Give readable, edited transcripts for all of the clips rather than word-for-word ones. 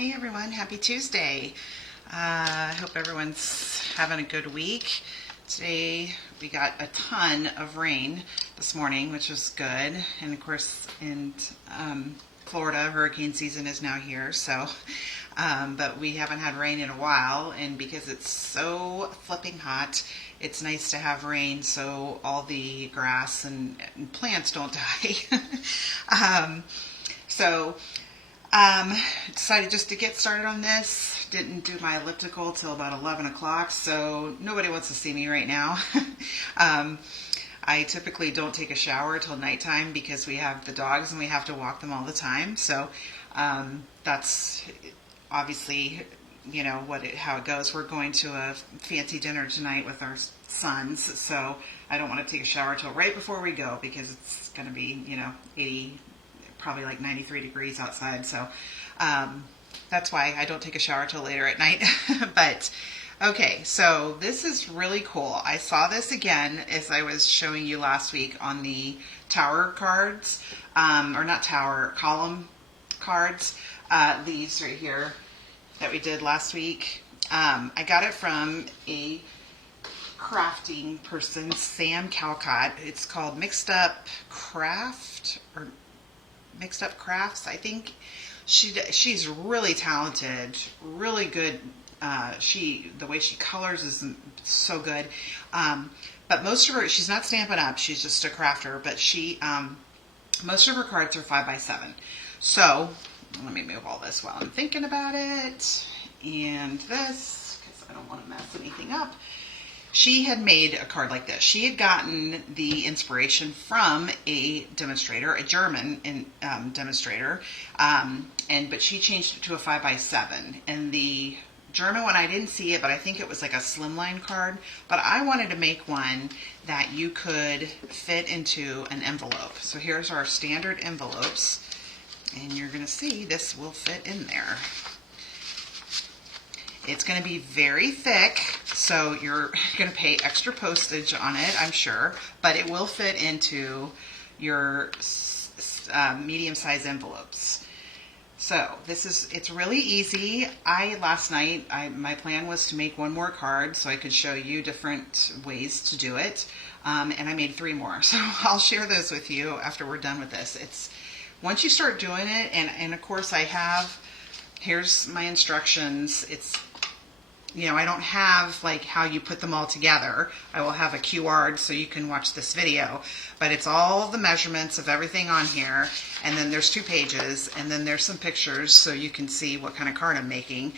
Hey everyone, happy Tuesday. I hope everyone's having a good week. Today we got a ton of rain this morning, which was good. And of course in Florida, hurricane season is now here. But we haven't had rain in a while. And because it's so flipping hot, it's nice to have rain so all the grass and plants don't die. Decided just to get started on this. Didn't do my elliptical till about 11 o'clock, so nobody wants to see me right now. I typically don't take a shower till nighttime because we have the dogs and we have to walk them all the time. So that's obviously, how it goes. We're going to a fancy dinner tonight with our sons, so I don't want to take a shower till right before we go because it's going to be, 80, probably like 93 degrees outside. So that's why I don't take a shower till later at night. But okay, so this is really cool. I saw this again as I was showing you last week on the tower cards, or not tower, column cards. These right here that we did last week. I got it from a crafting person, Sam Calcott. It's called Mixed Up Crafts, I think. She's really talented, really good. The way she colors is so good. But most of her, she's not Stampin' Up. She's just a crafter. But most of her cards are 5x7. So let me move all this while I'm thinking about it. And this, because I don't want to mess anything up. She had made a card like this. She had gotten the inspiration from a demonstrator, a German demonstrator, but she changed it to a 5x7. And the German one, I didn't see it, but I think it was like a slimline card. But I wanted to make one that you could fit into an envelope. So here's our standard envelopes, and you're going to see this will fit in there. It's going to be very thick, so you're going to pay extra postage on it, I'm sure, but it will fit into your medium-sized envelopes. So it's really easy. Last night, my plan was to make one more card so I could show you different ways to do it, and I made 3 more. So I'll share those with you after we're done with this. Once you start doing it, and of course here's my instructions. I don't have like how you put them all together. I will have a QR so you can watch this video, but it's all the measurements of everything on here. And then there's 2 pages, and then there's some pictures so you can see what kind of card I'm making.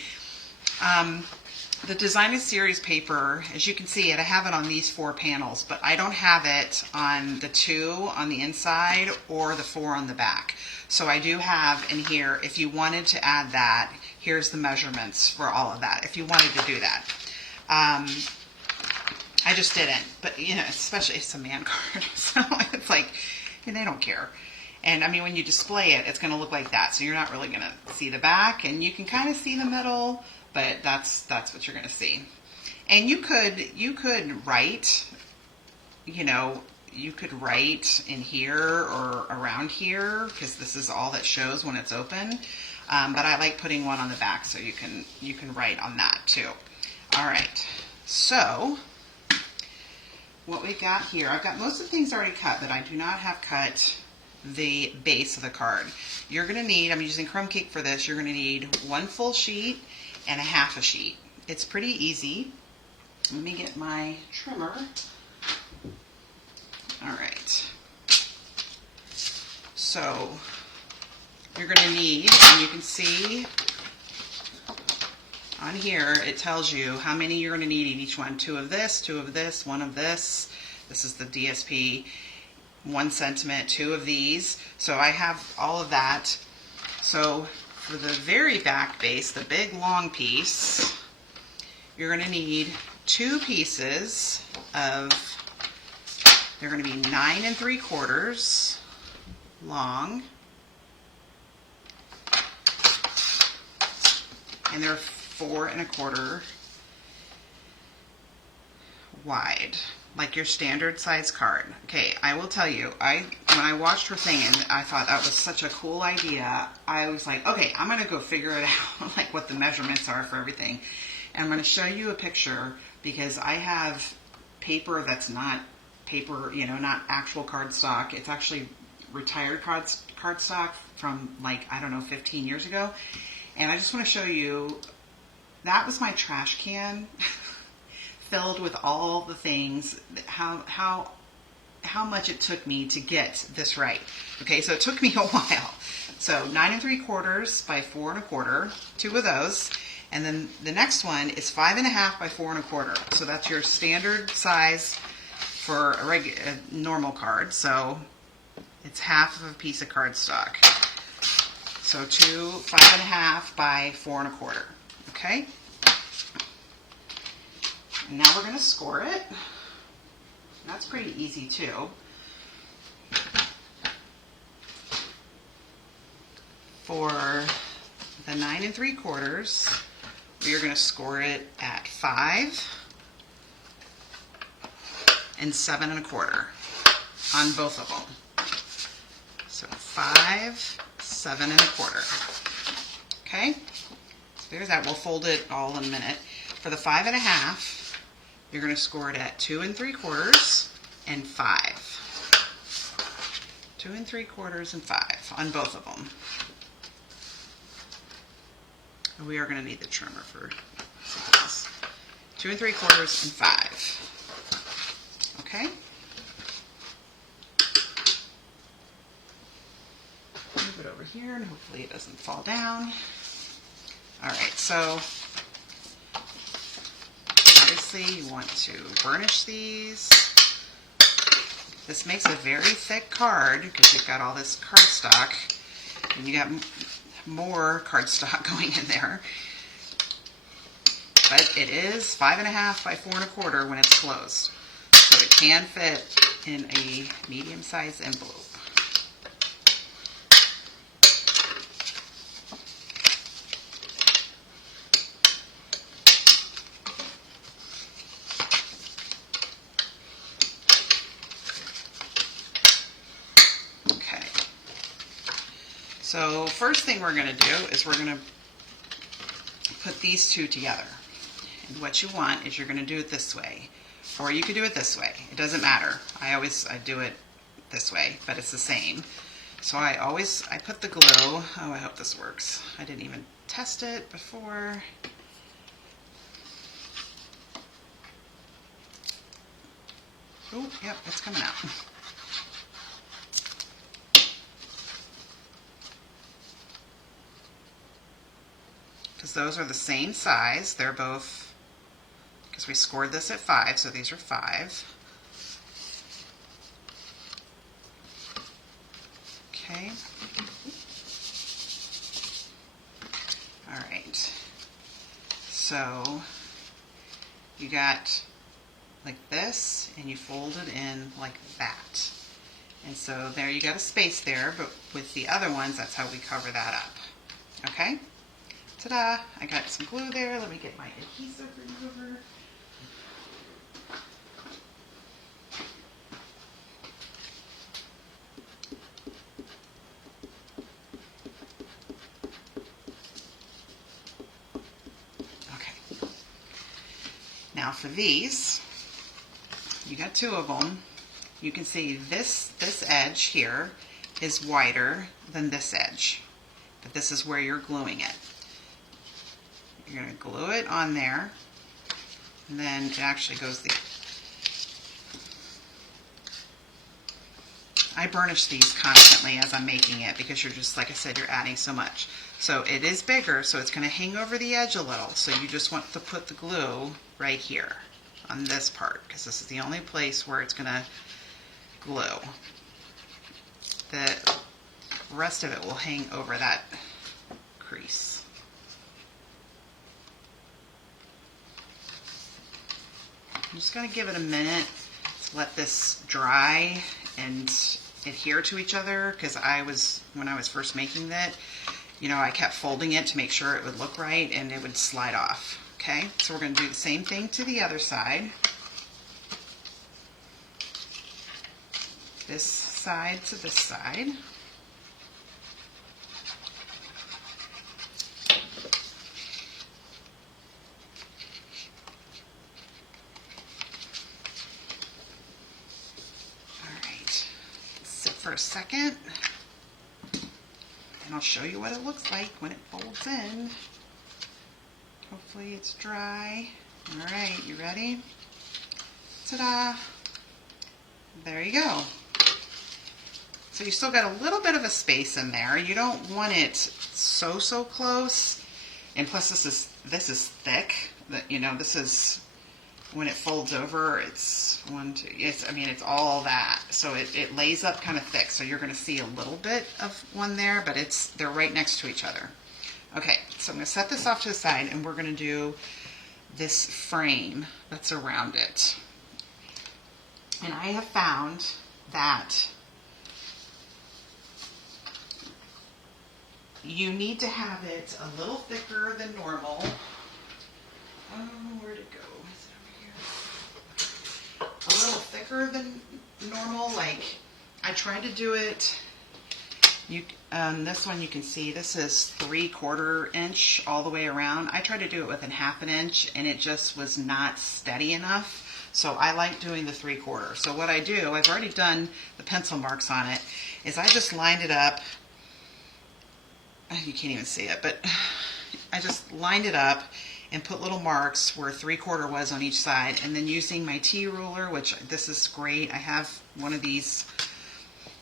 The Design a Series paper, as you can see I have it on these 4 panels, but I don't have it on the 2 on the inside or the 4 on the back. So I do have in here, if you wanted to add that, here's the measurements for all of that, if you wanted to do that. I just didn't, but especially it's a man card, so it's like, they don't care. And I mean, when you display it, it's going to look like that, so you're not really going to see the back, and you can kind of see the middle, but that's what you're going to see. And you could write, you could write in here or around here, because this is all that shows when it's open. But I like putting one on the back so you can write on that too. All right, so what we got here, I've got most of the things already cut, but I do not have cut the base of the card. You're going to need, I'm using Crumb Cake for this, you're going to need 1 full sheet and a half a sheet. It's pretty easy. Let me get my trimmer. All right. So you're going to need, and you can see on here, it tells you how many you're going to need in each one. 2 of this, 2 of this, 1 of this. This is the DSP. 1 sentiment, 2 of these. So I have all of that. So for the very back base, the big long piece, you're going to need 2 pieces of, they're going to be 9 3/4 long, and they're 4 1/4 wide. like your standard size card. Okay, I will tell you, when I watched her thing and I thought that was such a cool idea, I was like, okay, I'm gonna go figure it out, like what the measurements are for everything. And I'm gonna show you a picture because I have paper that's not paper, not actual cardstock. It's actually retired cardstock from like, I don't know, 15 years ago. And I just want to show you, that was my trash can filled with all the things, how much it took me to get this right. Okay, so it took me a while. So 9 3/4 by 4 1/4, 2 of those. And then the next one is 5 1/2 by 4 1/4. So that's your standard size for a normal card. So it's half of a piece of cardstock. So 5 1/2 by 4 1/4. Okay. And now we're going to score it. That's pretty easy too. For the 9 3/4, we are going to score it at 5 and 7 1/4 on both of them. So 5, 7 1/4. Okay, so there's that. We'll fold it all in a minute. For the 5 1/2, you're going to score it at 2 3/4 and 5. 2 3/4 and 5 on both of them. And we are going to need the trimmer for something else. 2 3/4 and 5. Okay. Move it over here and hopefully it doesn't fall down. All right, so obviously you want to burnish these. This makes a very thick card because you've got all this cardstock and you got more cardstock going in there. But it is 5 1/2 by 4 1/4 when it's closed. So it can fit in a medium-sized envelope. So first thing we're going to do is we're going to put these two together. And what you want is you're going to do it this way. Or you could do it this way. It doesn't matter. I do it this way, but it's the same. So I put the glue. Oh, I hope this works. I didn't even test it before. Oh, yep, it's coming out. Because those are the same size. They're both, because we scored this at 5, so these are 5. Okay. All right. So you got like this, and you fold it in like that. And so there you got a space there, but with the other ones, that's how we cover that up. Okay? Ta-da! I got some glue there. Let me get my adhesive remover. Okay. Now for these, you got 2 of them. You can see this edge here is wider than this edge, but this is where you're gluing it. You're going to glue it on there, and then it actually goes I burnish these constantly as I'm making it because you're just, like I said, you're adding so much. So it is bigger, so it's going to hang over the edge a little. So you just want to put the glue right here on this part because this is the only place where it's going to glue. The rest of it will hang over that crease. I'm just going to give it a minute to let this dry and adhere to each other because when I was first making that, I kept folding it to make sure it would look right and it would slide off. Okay, so we're going to do the same thing to the other side. this side to this side. All right, sit for a second, and I'll show you what it looks like when it folds in. Hopefully it's dry. All right, you ready? Ta-da! There you go. So you still got a little bit of a space in there. You don't want it so close. And plus this is thick. That, you know, this is when it folds over, it's it's all that. So it lays up kind of thick. So you're going to see a little bit of one there, but they're right next to each other. Okay, so I'm going to set this off to the side, and we're going to do this frame that's around it. And I have found that you need to have it a little thicker than normal. Oh, where'd it go? Is it over here? A little thicker than normal. Like, I tried to do it. This one you can see, this is 3/4 inch all the way around. I tried to do it with 1/2 inch, and it just was not steady enough. So I like doing the 3/4. So what I do, I've already done the pencil marks on it, is I just lined it up. You can't even see it, but I just lined it up and put little marks where 3/4 was on each side. And then using my T-ruler, which this is great. I have one of these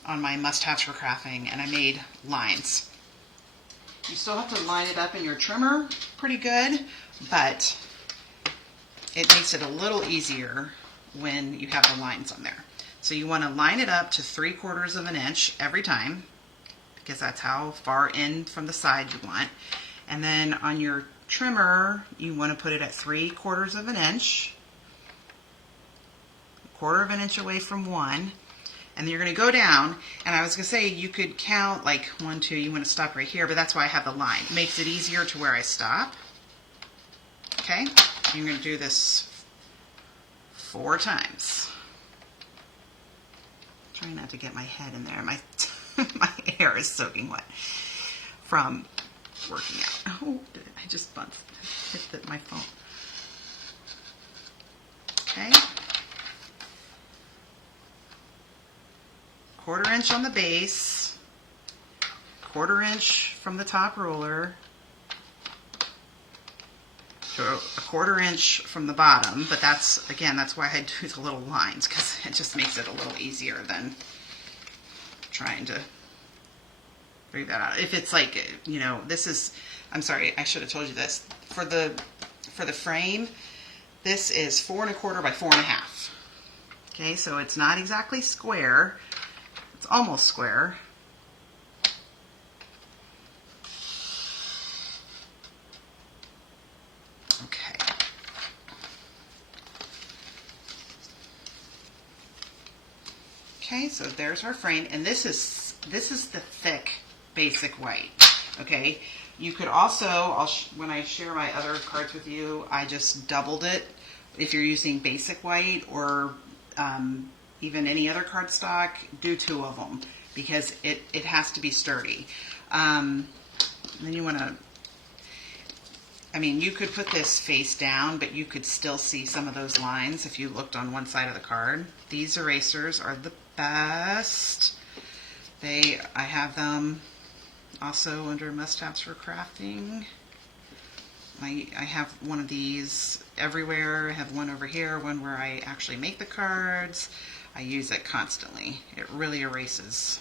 on my must-haves for crafting, and I made lines. You still have to line it up in your trimmer pretty good, but it makes it a little easier when you have the lines on there. So you want to line it up to 3/4 of an inch every time, because that's how far in from the side you want. And then on your trimmer, you want to put it at 3/4 of an inch, 1/4 of an inch away from one. And then you're going to go down, and I was going to say you could count like 1, 2, you want to stop right here, but that's why I have the line. It makes it easier to where I stop. Okay, you're going to do this 4 times. Trying not to get my head in there. My hair is soaking wet from working out. Oh, I just hit my phone. Okay. 1/4 inch on the base, 1/4 inch from the top ruler, to 1/4 inch from the bottom, but that's why I do the little lines, because it just makes it a little easier than trying to figure that out. If it's like, you know, I'm sorry, I should have told you this. For the frame, this is 4 1/4 by 4 1/2. Okay, so it's not exactly square. It's almost square. Okay. Okay, so there's our frame, and this is the thick basic white. Okay, you could also, when I share my other cards with you, I just doubled it. If you're using basic white or even any other cardstock, do 2 of them, because it has to be sturdy. Then you want to, you could put this face down, but you could still see some of those lines if you looked on one side of the card. These erasers are the best. I have them also under must-haves for crafting. I have one of these everywhere. I have one over here, one where I actually make the cards. I use it constantly. It really erases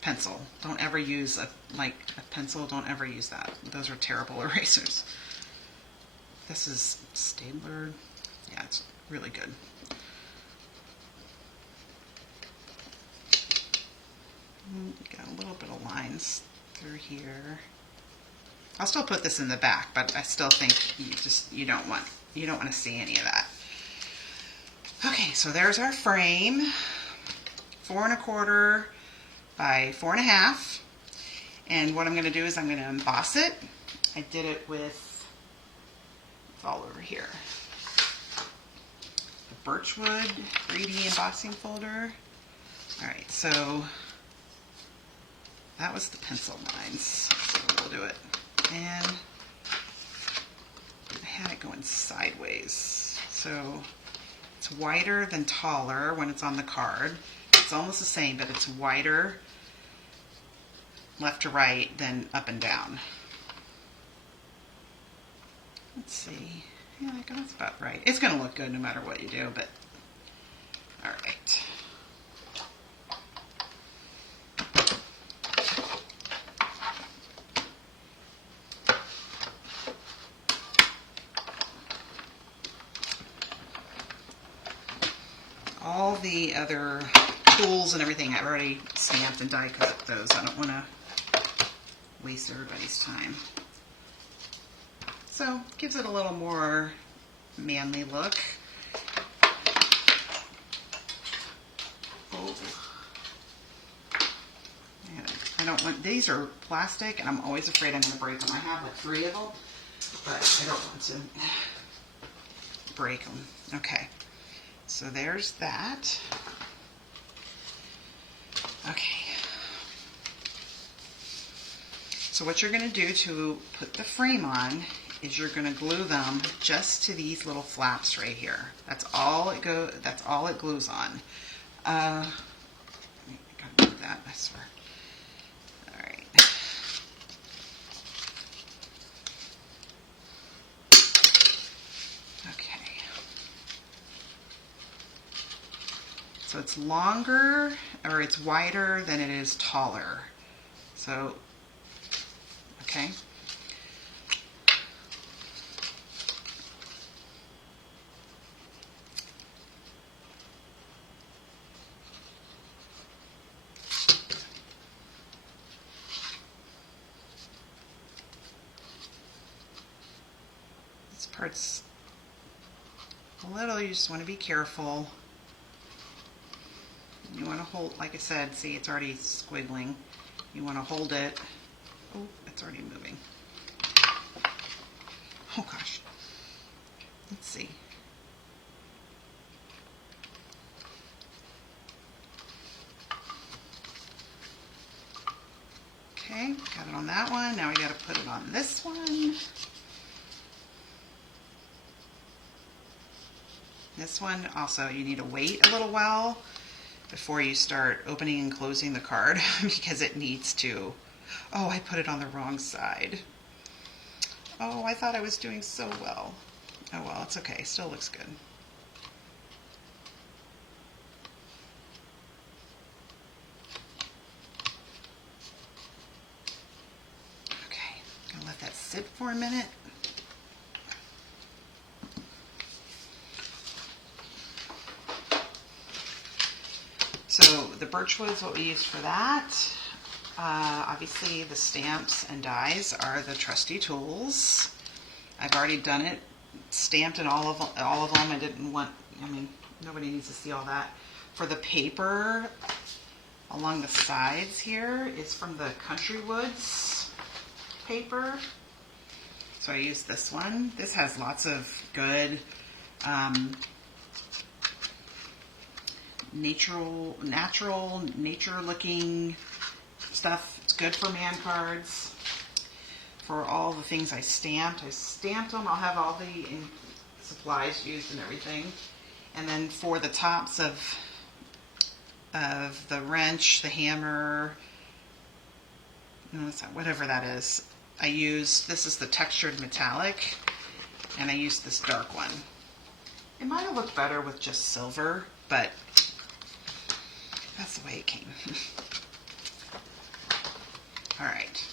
pencil. Don't ever use a pencil. Don't ever use that. Those are terrible erasers. This is Staedtler. Yeah, it's really good. Got a little bit of lines through here. I'll still put this in the back, but I still think you don't want to see any of that. Okay, so there's our frame, 4 1/4 by 4 1/2. And what I'm going to do is I'm going to emboss it. I did it with, it's all over here, the Birchwood 3D embossing folder. All right, so that was the pencil lines. So we'll do it. And I had it going sideways. So it's wider than taller when it's on the card. It's almost the same, but it's wider left to right than up and down. Let's see. Yeah, I think that's about right. It's going to look good no matter what you do, but all right. All the other tools and everything I've already stamped and die cut those. I don't want to waste everybody's time. So gives it a little more manly look. Oh. And I don't want, these are plastic and I'm always afraid I'm going to break them. I have like 3 of them, but I don't want to break them. Okay. So there's that. Okay. So what you're going to do to put the frame on is you're going to glue them just to these little flaps right here. That's all it glues on. I gotta do that, I swear. All right. Okay. So it's longer, or it's wider than it is taller. So, okay. This part's a little, you just want to be careful. You want to hold, like I said, see it's already squiggling. You want to hold it. Oh, it's already moving. Oh gosh. Let's see. Okay, got it on that one. Now we got to put it on this one. This one also, you need to wait a little while before you start opening and closing the card because it needs to. Oh, I put it on the wrong side. Oh, I thought I was doing so well. Oh well, it's okay. Still looks good. Okay, gonna let that sit for a minute. So the birchwood is what we use for that. Obviously the stamps and dies are the trusty tools. I've already done it, stamped in all of them. I didn't want, I mean, nobody needs to see all that. For the paper along the sides here is from the Country Woods paper. So I use this one. This has lots of good nature looking stuff. It's good for man cards. For all the things I stamped them. I'll have all the supplies used and everything. And then for the tops of the wrench, the hammer, whatever that is, this is the textured metallic, and I used this dark one. It might have looked better with just silver, but that's the way it came. All right.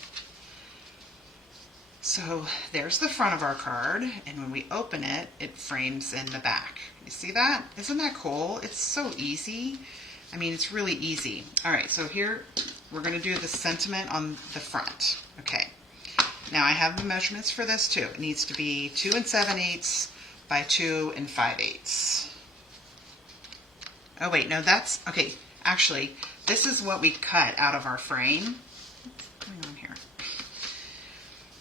So there's the front of our card, and when we open it, it frames in the back. You see that? Isn't that cool? It's so easy. I mean, it's really easy. All right, so here we're going to do the sentiment on the front. Okay. Now I have the measurements for this too. It needs to be 2 7/8 by 2 5/8. Oh wait, no, that's okay. Actually, this is what we cut out of our frame. What's going on here?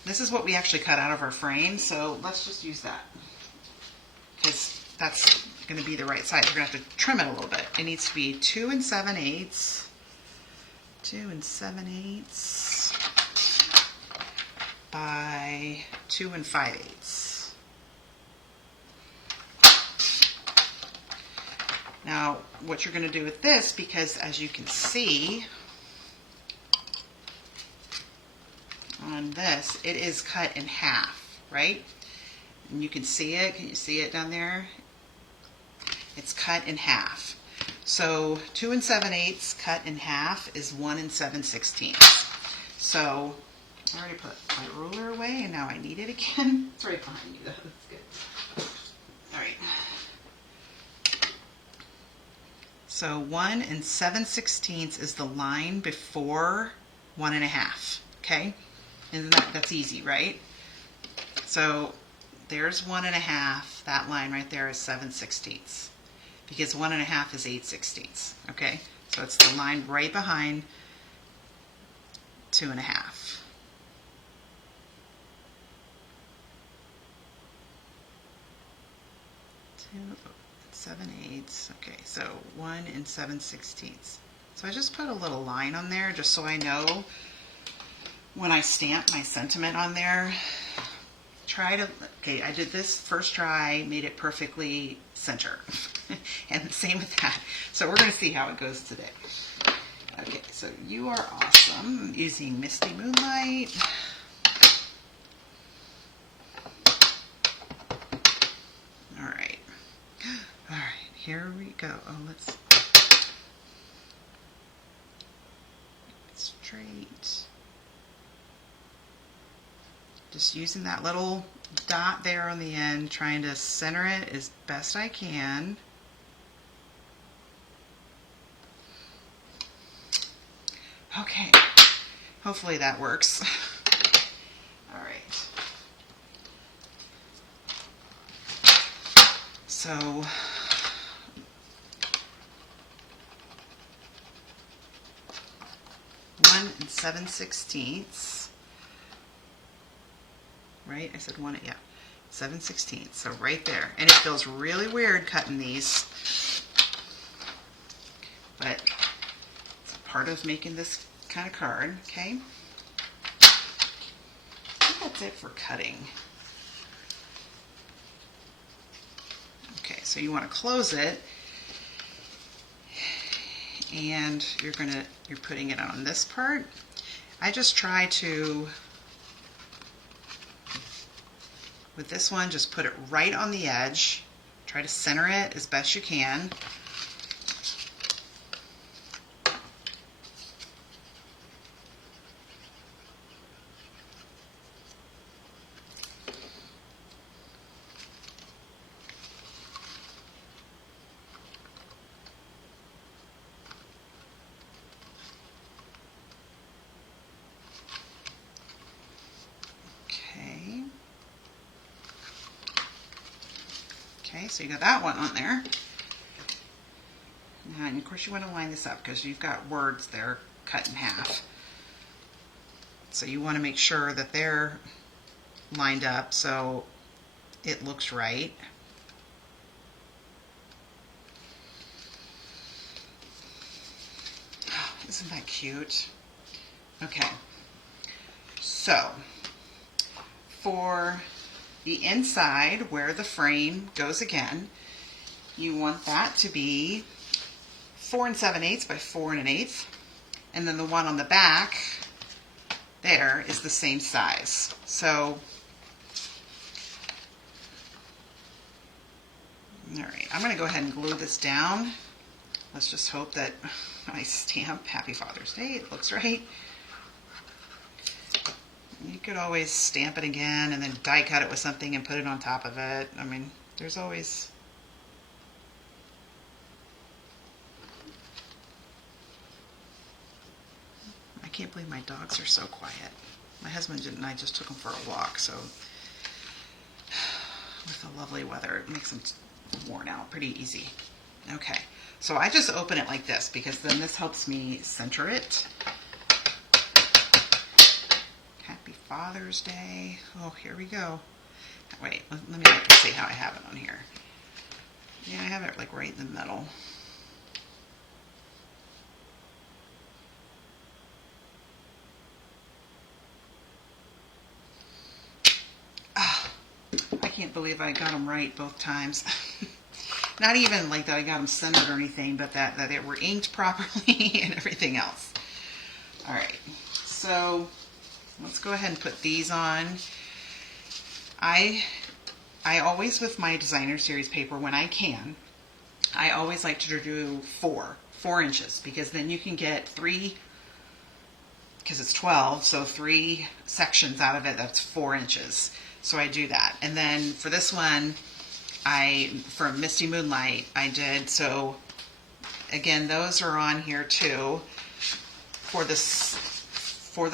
This is what we actually cut out of our frame, so let's just use that. Because that's going to be the right size. We're going to have to trim it a little bit. It needs to be 2 7/8. 2 7/8 by 2 5/8. Now, what you're going to do with this, because as you can see on this, it is cut in half, right? And you can see it. Can you see it down there? It's cut in half. So 2 7/8 cut in half is 1 7/16. So I already put my ruler away, and now I need it again. It's right behind you, though. That's good. All right. So 1 7/16 is the line before 1 1/2. Okay, and that's easy, right? So there's 1 1/2. That line right there is 7/16, because 1 1/2 is 8/16. Okay, so it's the line right behind 2 1/2. 2 7/8. Okay, so 1 7/16. So I just put a little line on there just so I know when I stamp my sentiment on there. Okay, I did this first try, made it perfectly center. And the same with that. So we're going to see how it goes today. Okay, so you are awesome. I'm using Misty Moonlight. All right. All right, here we go. Oh, let's straight. Just using that little dot there on the end, trying to center it as best I can. Okay, hopefully that works. All right. So one 7/16. Right? I said 1, yeah, 7/16. So right there. And it feels really weird cutting these, but it's part of making this kind of card, okay? I think that's it for cutting. Okay, so you want to close it, and you're putting it on this part. I just try to, with this one, just put it right on the edge. Try to center it as best you can. Okay, so you got that one on there. And of course you want to line this up because you've got words there cut in half. So you want to make sure that they're lined up so it looks right. Oh, isn't that cute? Okay, so for the inside where the frame goes again, you want that to be 4 7/8 by 4 1/8, and then the one on the back there is the same size. So, all right, I'm going to go ahead and glue this down. Let's just hope that my stamp, Happy Father's Day, it looks right. You could always stamp it again and then die cut it with something and put it on top of it. I mean, there's always... I can't believe my dogs are so quiet. My husband and I just took them for a walk, so with the lovely weather, it makes them worn out pretty easy. Okay, so I just open it like this because then this helps me center it. Happy Father's Day. Oh, here we go. Wait, let me see how I have it on here. Yeah, I have it like right in the middle. Ah, I can't believe I got them right both times. Not even like that I got them centered or anything, but that they were inked properly and everything else. All right, so let's go ahead and put these on. I always, with my designer series paper, when I can, I always like to do 4 inches, because then you can get 3, because it's 12, so 3 sections out of it, that's 4 inches. So I do that. And then for this one, for Misty Moonlight, I did, so again, those are on here too for the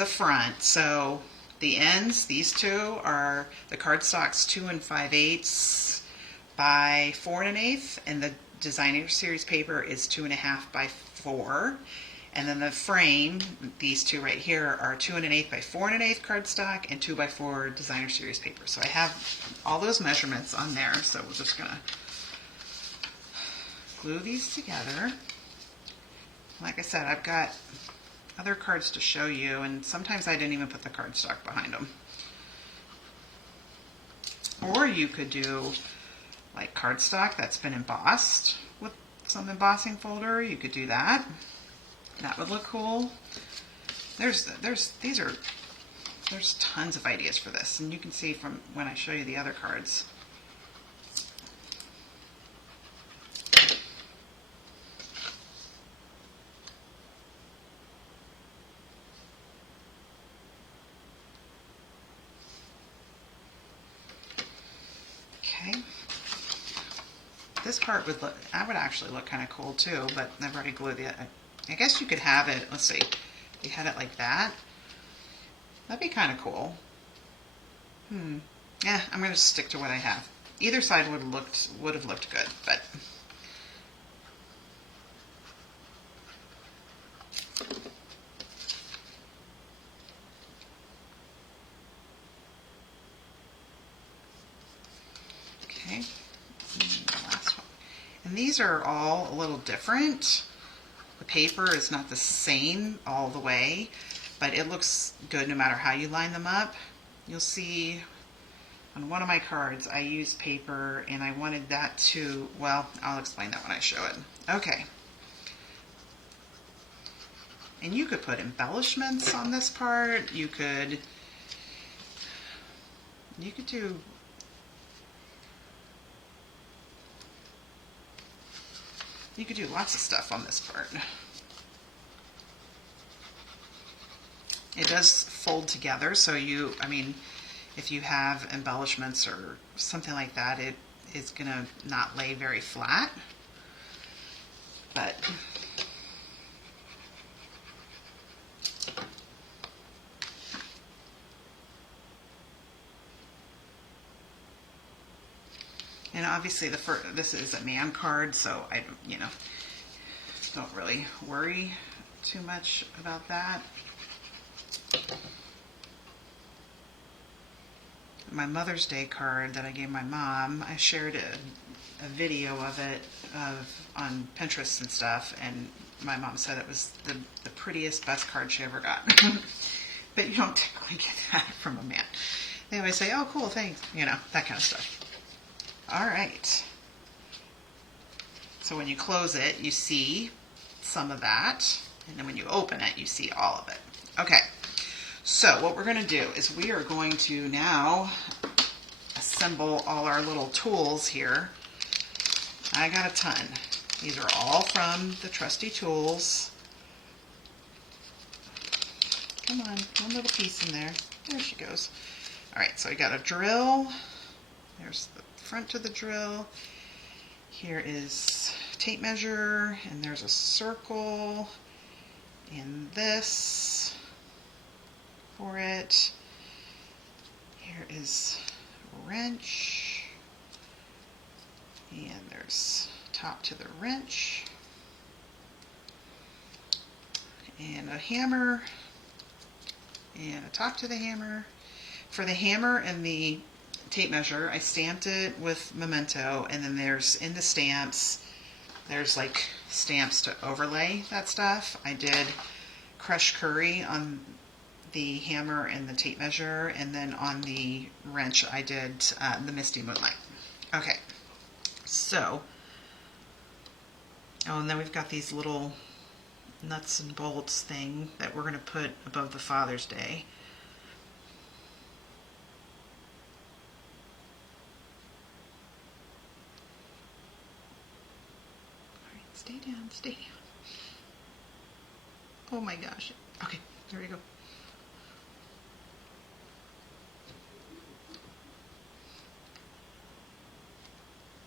front. So the ends, these two are the cardstocks 2 5/8 by 4 1/8, and the designer series paper is 2 1/2 by 4. And then the frame, these two right here, are 2 1/8 by 4 1/8 cardstock and 2 by 4 designer series paper. So I have all those measurements on there. So we're just gonna glue these together. Like I said, I've got other cards to show you, and sometimes I didn't even put the cardstock behind them. Or you could do like cardstock that's been embossed with some embossing folder. You could do that. That would look cool. There's tons of ideas for this, and you can see from when I show you the other cards. Okay. This part would actually look kind of cool too, but I've already glued the. I guess you could have it. Let's see. You had it like that. That'd be kind of cool. Yeah, I'm going to stick to what I have. Either side would have looked good, but. Okay. And the last one. And these are all a little different. The paper is not the same all the way, but it looks good no matter how you line them up. You'll see on one of my cards I used paper, and I wanted that to, well, I'll explain that when I show it. Okay. And you could put embellishments on this part. You could do lots of stuff on this part. It does fold together, so if you have embellishments or something like that, it is going to not lay very flat. But and obviously this is a man card, so I don't really worry too much about that. My Mother's Day card that I gave my mom, I shared a video of it on Pinterest and stuff, and my mom said it was the prettiest, best card she ever got. But you don't typically get that from a man. They always say, "Oh, cool, thanks," that kind of stuff. All right. So when you close it, you see some of that, and then when you open it, you see all of it. Okay. So what we're going to do is we are going to now assemble all our little tools here. I got a ton. These are all from the Trusty Tools. Come on, one little piece in there. There she goes. All right, so I got a drill. There's the front of the drill. Here is tape measure, and there's a circle, and this for it. Here is a wrench, and there's top to the wrench, and a hammer, and a top to the hammer. For the hammer and the tape measure. I stamped it with Memento, and then there's in the stamps, there's like stamps to overlay that stuff. I did crushed curry on the hammer and the tape measure, and then on the wrench I did the Misty Moonlight. Okay, so, oh, and then we've got these little nuts and bolts thing that we're going to put above the Father's Day. All right, stay down, stay down. Oh my gosh. Okay, there we go.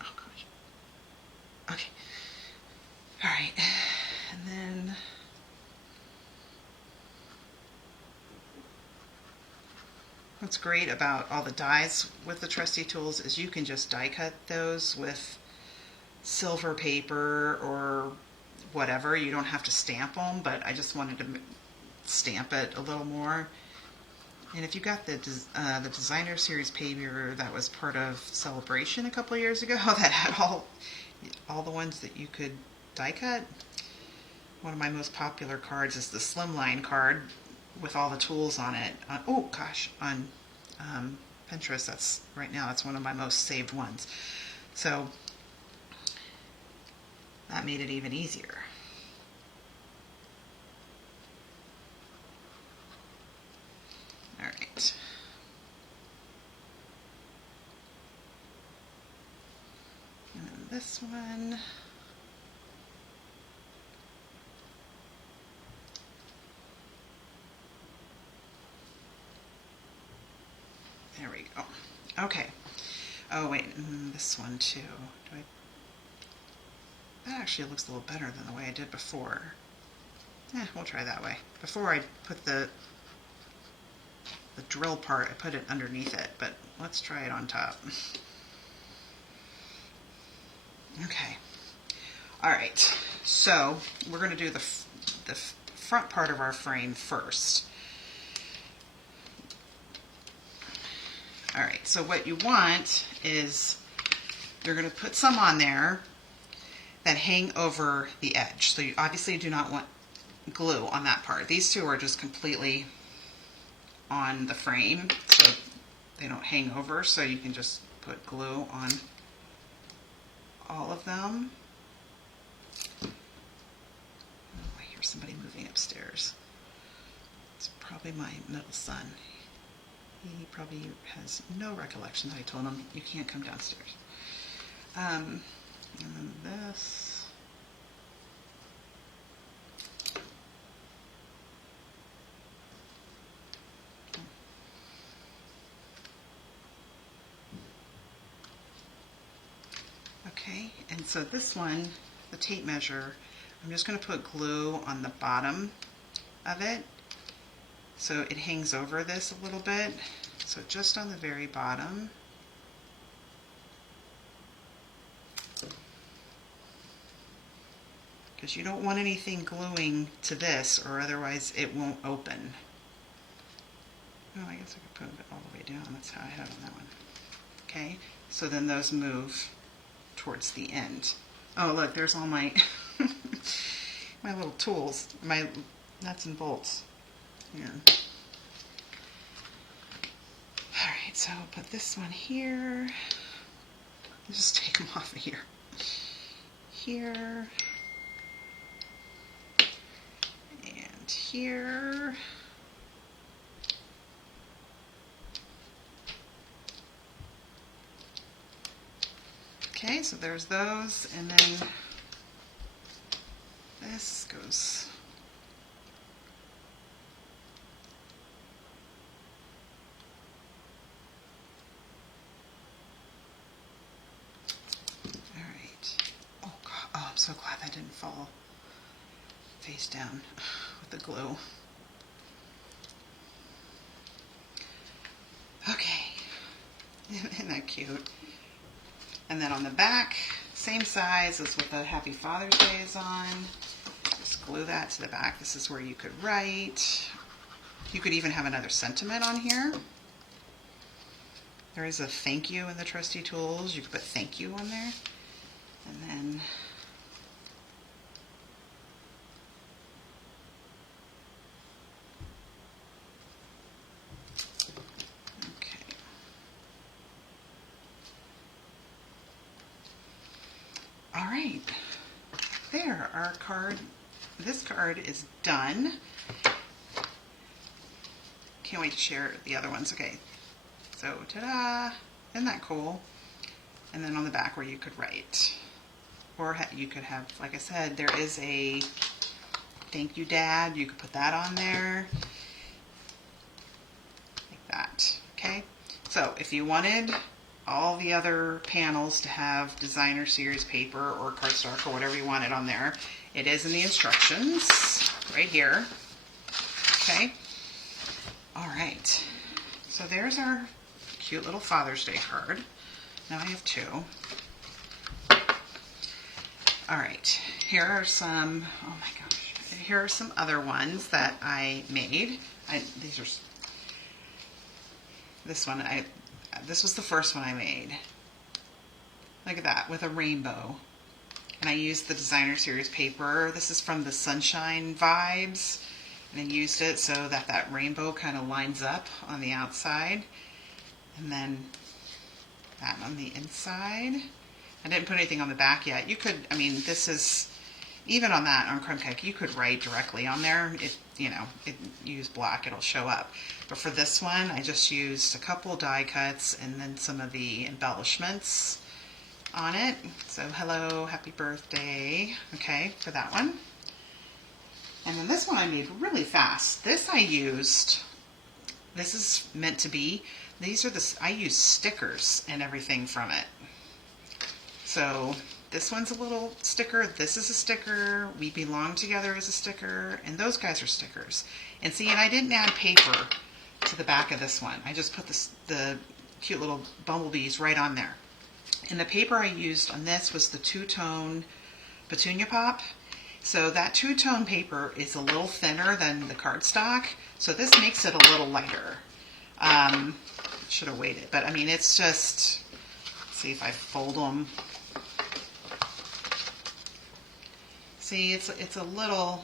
Oh gosh. Okay. All right. And then what's great about all the dies with the Trusty Tools is you can just die cut those with silver paper or whatever. You don't have to stamp them, but I just wanted to stamp it a little more. And if you got the Designer Series paper that was part of Celebration a couple of years ago, that had all the ones that you could die cut. One of my most popular cards is the Slimline card with all the tools on it. Oh gosh, on Pinterest, that's one of my most saved ones. So that made it even easier. All right. And then this one. There we go. Okay. Oh wait, this one too. That actually looks a little better than the way I did before. We'll try that way. Before I put the drill part, I put it underneath it, but let's try it on top. Okay. All right. So we're going to do the front part of our frame first. All right. So what you want is you're going to put some on there that hang over the edge. So you obviously do not want glue on that part. These two are just completely on the frame, so they don't hang over, so you can just put glue on all of them. Oh, I hear somebody moving upstairs. It's probably my middle son. He probably has no recollection that I told him you can't come downstairs. And then this. Okay, and so this one, the tape measure, I'm just going to put glue on the bottom of it so it hangs over this a little bit. So just on the very bottom. Because you don't want anything gluing to this, or otherwise it won't open. Oh, I guess I could put it all the way down. That's how I had it on that one. Okay, so then those move towards the end. Oh, look, there's all my my little tools, my nuts and bolts. Yeah. All right, so I'll put this one here. Just take them off of here. Here. And here. Okay, so there's those, and then this goes. All right. Oh God! Oh, I'm so glad that didn't fall face down with the glue. Okay, isn't that cute? And then on the back, same size as what the Happy Father's Day is on. Just glue that to the back. This is where you could write. You could even have another sentiment on here. There is a thank you in the trusty tools. You can put thank you on there. And then okay. All right. There, our card, this card is done. Can't wait to share the other ones. Okay. So, ta-da! Isn't that cool? And then on the back where you could write. Or you could have, like I said, there is a thank you, Dad. You could put that on there. Like that. Okay? So, if you wanted all the other panels to have designer series paper or cardstock or whatever you wanted on there, it is in the instructions right here. Okay? All right. So there's our cute little Father's Day card. Now I have two. All right, here are some, oh my gosh, here are some other ones that I made. This was the first one I made. Look at that, with a rainbow. And I used the designer series paper. This is from the Sunshine Vibes. And I used it so that that rainbow kind of lines up on the outside. And then that on the inside. I didn't put anything on the back yet. You could, I mean, this is, even on that, on Crumb Cake, you could write directly on there. It, you know, use black, it'll show up. But for this one, I just used a couple die cuts and then some of the embellishments on it. So, hello, happy birthday, okay, for that one. And then this one I made really fast. This is meant to be, I use stickers and everything from it. So this one's a little sticker, this is a sticker, We Belong Together is a sticker, and those guys are stickers. And see, and I didn't add paper to the back of this one. I just put the cute little bumblebees right on there. And the paper I used on this was the two-tone Petunia Pop. So that two-tone paper is a little thinner than the cardstock, so this makes it a little lighter. Should have waited, but I mean, it's just, let's see if I fold them. See, it's a little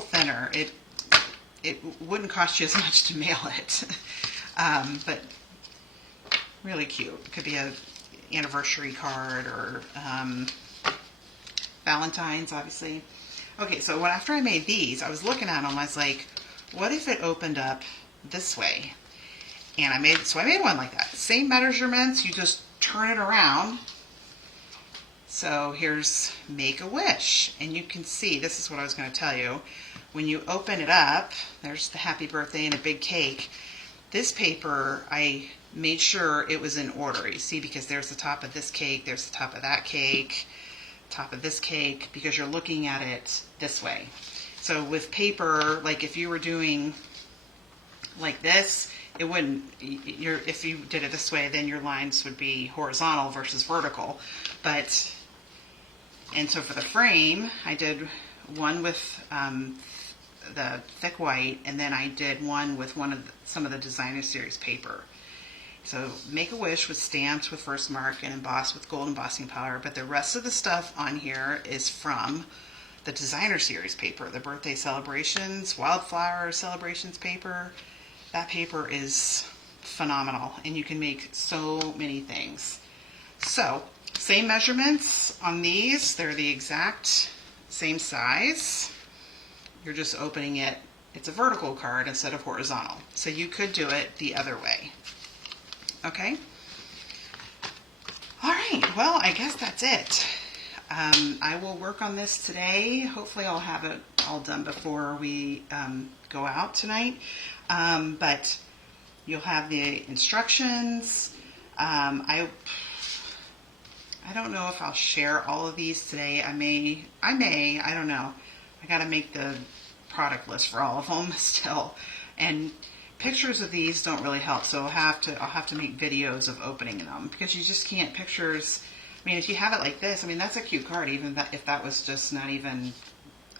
thinner. It wouldn't cost you as much to mail it, but really cute. It could be a anniversary card or Valentine's, obviously. Okay, so after I made these, I was looking at them. I was like, what if it opened up this way? And I made one like that. Same measurements, you just turn it around. So here's Make-A-Wish. And you can see, this is what I was going to tell you. When you open it up, there's the happy birthday and a big cake. This paper, I made sure it was in order. You see, because there's the top of this cake, there's the top of that cake, top of this cake, because you're looking at it this way. So with paper, like if you were doing like this, it wouldn't, if you did it this way, then your lines would be horizontal versus vertical. But, and so for the frame, I did one with the thick white, and then I did one with some of the designer series paper. So Make-A-Wish was stamped with Versamark and embossed with gold embossing powder, but the rest of the stuff on here is from the designer series paper, the birthday celebrations, wildflower celebrations paper. That paper is phenomenal, and you can make so many things. So, same measurements on these. They're the exact same size. You're just opening it. It's a vertical card instead of horizontal. So you could do it the other way. Okay? All right, well, I guess that's it. I will work on this today. Hopefully I'll have it all done before we go out tonight. But you'll have the instructions. I don't know if I'll share all of these today. I may, I don't know. I got to make the product list for all of them still. And pictures of these don't really help, so I'll have to make videos of opening them, because you just can't pictures. I mean, if you have it like this, I mean, that's a cute card, even if that was just not even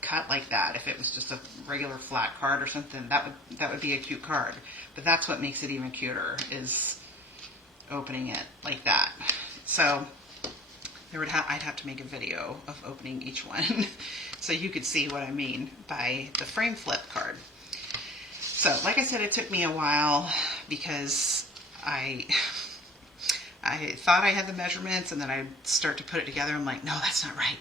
cut like that. If it was just a regular flat card or something, that would be a cute card. But that's what makes it even cuter, is opening it like that. So I'd have to make a video of opening each one so you could see what I mean by the frame flip card. So like I said, it took me a while because I thought I had the measurements, and then I'd start to put it together. I'm like, no, that's not right.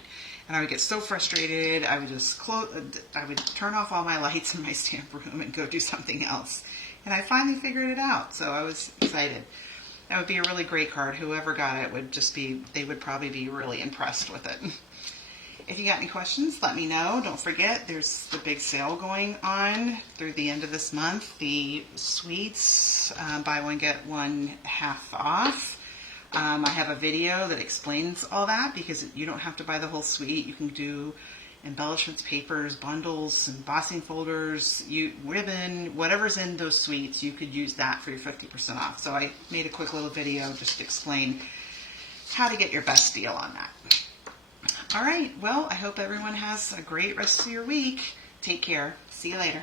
And I would get so frustrated. I would just I would turn off all my lights in my stamp room and go do something else. And I finally figured it out. So I was excited. That would be a really great card. Whoever got it they would probably be really impressed with it. If you got any questions, let me know. Don't forget, there's the big sale going on through the end of this month. The sweets, buy one, get one half off. I have a video that explains all that, because you don't have to buy the whole suite. You can do embellishments, papers, bundles, embossing folders, ribbon, whatever's in those suites, you could use that for your 50% off. So I made a quick little video just to explain how to get your best deal on that. All right, well, I hope everyone has a great rest of your week. Take care. See you later.